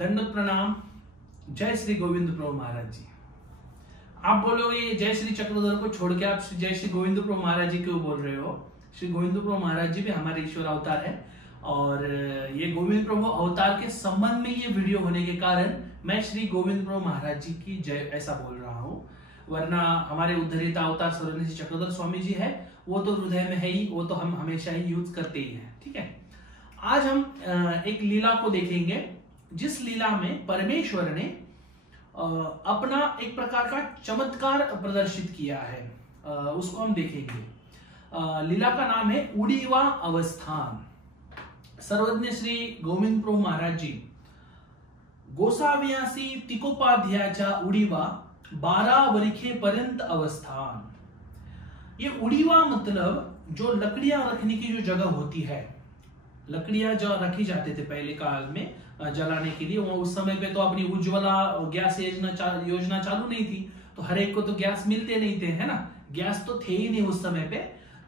दंडवत प्रणाम। जय श्री गोविंद प्रभु महाराज जी। आप बोलोगे जय श्री चक्रधर को छोड़ के आप जय श्री गोविंद प्रभु महाराज जी क्यों बोल रहे हो? श्री गोविंद प्रभु महाराज जी भी हमारे ईश्वर अवतार है और ये गोविंद प्रभु अवतार के संबंध में ये वीडियो होने के कारण मैं श्री गोविंद प्रभु महाराज जी की जय ऐसा बोल रहा हूँ। वरना हमारे उद्धरिता अवतार सर्वज्ञ चक्रधर स्वामी जी है, वो तो हृदय में है ही, वो तो हम हमेशा ही यूज करते ही हैं। ठीक है, आज हम एक लीला को देखेंगे जिस लीला में परमेश्वर ने अपना एक प्रकार का चमत्कार प्रदर्शित किया है, उसको हम देखेंगे। लीला का नाम है उड़ीवा अवस्थान। सर्वज्ञ श्री गोविंद प्रभु महाराज जी गोसाव्यासी तिकोपाध्यायाचा उड़ीवा 12 वर्षे पर्यंत अवस्थान। ये उड़ीवा मतलब जो लकड़ियां रखने की जो जगह होती है, लकड़ियां जो रखी जाते थे पहले काल में जलाने के लिए, वो उस समय पे तो अपनी उज्ज्वला गैस योजना चालू नहीं थी, तो हर एक को तो गैस मिलते नहीं थे, है ना। गैस तो थे ही नहीं उस समय पे,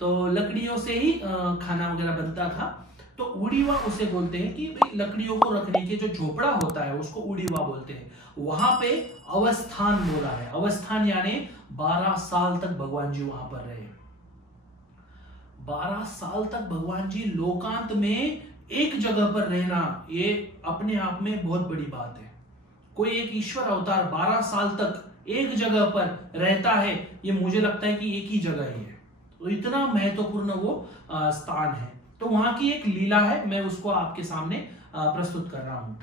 तो लकड़ियों से ही खाना वगैरह बनता था। तो उड़ीवा उसे बोलते हैं कि लकड़ियों को रखने के जो झोपड़ा होता है उसको उड़ीवा बोलते हैं। वहां पे अवस्थान बोला है। अवस्थान यानी 12 साल तक भगवान जी वहां पर रहे। 12 साल तक भगवान जी लोकांत में एक जगह पर रहना, ये अपने आप में बहुत बड़ी बात है। कोई एक ईश्वर अवतार 12 साल तक एक जगह पर रहता है, ये मुझे लगता है कि एक ही जगह ही है, तो इतना महत्वपूर्ण वो स्थान है। तो वहां की एक लीला है, मैं उसको आपके सामने प्रस्तुत कर रहा हूं।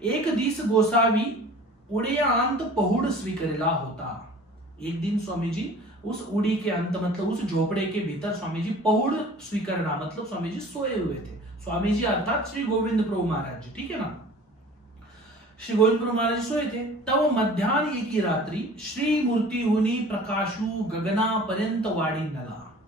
एक दिस गोसावी उड़ेयांत पहुड़ स्वीकरेला होता। एक दिन स्वामी जी उस उड़ी के अंत मतलब उस झोपड़े के भीतर स्वामी जी पहुड़ स्वीकरना मतलब स्वामी जी सोए हुए थे। स्वामी जी अर्थात श्री गोविंद प्रभु महाराज जी, ठीक है ना। श्री गोविंद प्रभु महाराज जी सोए थे। तब मध्यान्ह की रात्रि श्री मूर्ति हुनी प्रकाशु गगना पर्यंत वाड़ी नला।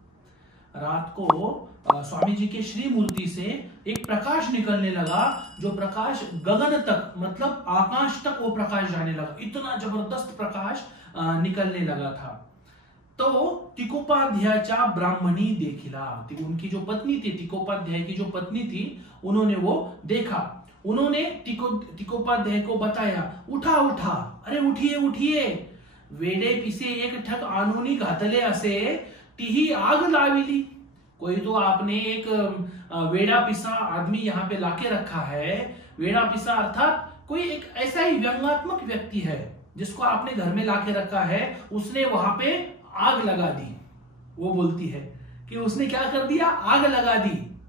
रात को स्वामी जी के श्री मूर्ति से एक प्रकाश निकलने लगा, जो प्रकाश गगन तक मतलब आकाश तक वो प्रकाश जाने लगा। इतना जबरदस्त प्रकाश निकलने लगा था। तो तिकोपाध्यायाचा ब्राह्मणी देखिला, उनकी जो पत्नी थी, तिकोपाध्याय की जो पत्नी थी, उन्होंने वो देखा। उन्होंने तिकोपाध्याय को बताया, उठा उठा, अरे उठिए उठिए, वेडे पिसे एक ठग आनूनी घातले असे तिही आग लाविली। कोई तो आपने एक वेड़ा पिसा आदमी यहाँ पे लाके रखा है। वेड़ा पिसा अर्थात कोई एक ऐसा ही व्यंग्यात्मक व्यक्ति है जिसको आपने घर में लाके रखा है, उसने वहां पे आग लगा दी। वो बोलती है कि उसने क्या कर दिया, आग लगा दी,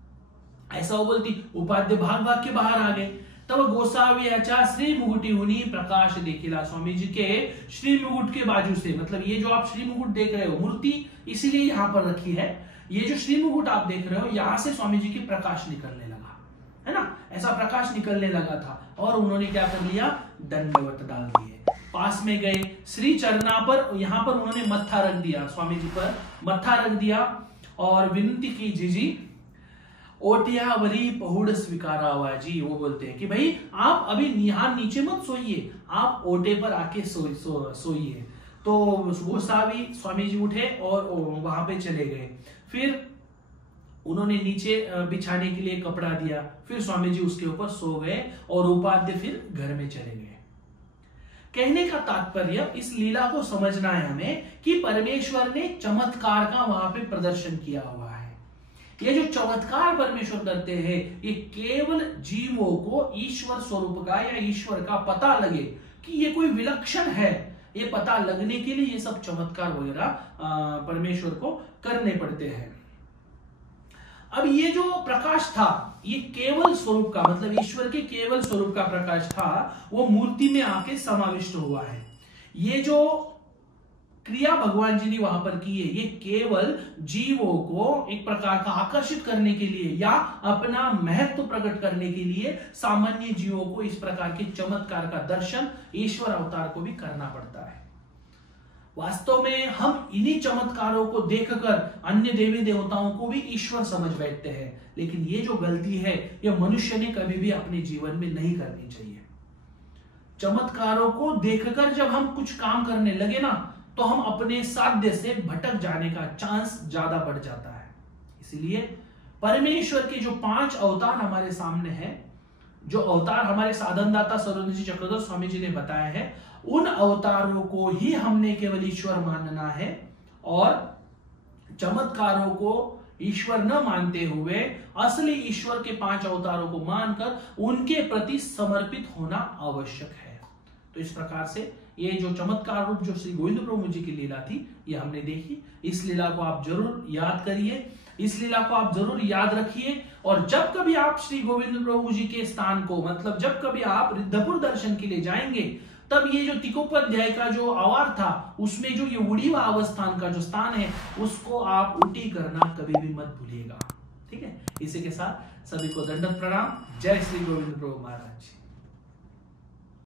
ऐसा वो बोलती। उपाध्याय भाग भाग के बाहर आ गए। तब गोसाव्याचा श्री मुकुटी हुनी प्रकाश देखिला। स्वामी जी के श्री मुकुट के बाजू से, मतलब ये जो आप श्री मुकुट देख रहे हो, मूर्ति इसीलिए यहां पर रखी है, ये जो श्री मुकुट आप देख रहे हो, यहां से स्वामी जी की प्रकाश निकलने लगा, है ना। ऐसा प्रकाश निकलने लगा था और उन्होंने क्या कर लिया, दंडवत डाल दिए। पास में गए, श्री चरणा पर, यहां पर उन्होंने मत्था रख दिया, स्वामी जी पर मत्था रख दिया और विनती की, जी ओटियावरी पहुड़ स्वीकारावा जी। वो बोलते हैं कि भाई आप अभी यहां नीचे मत सोइए, आप ओटे पर आके सोइए। तो गोसावी स्वामी जी उठे और वहां पे चले गए। फिर उन्होंने नीचे बिछाने के लिए कपड़ा दिया, फिर स्वामी जी उसके ऊपर सो गए और उपाध्याय फिर घर में चले गए। कहने का तात्पर्य, इस लीला को समझना है हमें कि परमेश्वर ने चमत्कार का वहां पे प्रदर्शन किया हुआ है। ये जो चमत्कार परमेश्वर करते हैं, ये केवल जीवों को ईश्वर स्वरूप का या ईश्वर का पता लगे कि ये कोई विलक्षण है, ये पता लगने के लिए ये सब चमत्कार वगैरह परमेश्वर को करने पड़ते हैं। अब ये जो प्रकाश था, ये केवल स्वरूप का मतलब ईश्वर के केवल स्वरूप का प्रकाश था, वो मूर्ति में आके समाविष्ट हुआ है। ये जो क्रिया भगवान जी ने वहां पर की है, ये केवल जीवों को एक प्रकार का आकर्षित करने के लिए या अपना महत्व प्रकट करने के लिए सामान्य जीवों को इस प्रकार के चमत्कार का दर्शन ईश्वर अवतार को भी करना पड़ता है। वास्तव में हम इन्हीं चमत्कारों को देखकर अन्य देवी देवताओं को भी ईश्वर समझ बैठते हैं, लेकिन ये जो गलती है, ये मनुष्य ने कभी भी अपने जीवन में नहीं करनी चाहिए। चमत्कारों को देखकर जब हम कुछ काम करने लगे ना, तो हम अपने साध्य से भटक जाने का चांस ज्यादा बढ़ जाता है। इसलिए परमेश्वर के जो 5 अवतार हमारे सामने हैं, जो अवतार हमारे साधनदाता सरोज चक्रधर स्वामी जी ने बताया है, उन अवतारों को ही हमने केवल ईश्वर मानना है और चमत्कारों को ईश्वर न मानते हुए असली ईश्वर के 5 अवतारों को मानकर उनके प्रति समर्पित होना आवश्यक है। तो इस प्रकार से ये जो चमत्कार रूप जो श्री गोविंद प्रभु जी की लीला थी, ये हमने देखी। इस लीला को आप जरूर याद करिए, इस लीला को आप जरूर याद रखिए। और जब कभी आप श्री गोविंद प्रभु जी के स्थान को, मतलब जब कभी आप रिद्धपुर दर्शन के लिए जाएंगे, तब ये जो तिकोपाध्याय का जो आवार था, उसमें जो ये उड़ीवा अवस्थान का जो स्थान है, उसको आप उल्टी करना कभी भी मत भूलिएगा। ठीक है, इसी के साथ सभी को दंडवत प्रणाम। जय श्री गोविंद प्रभु महाराज।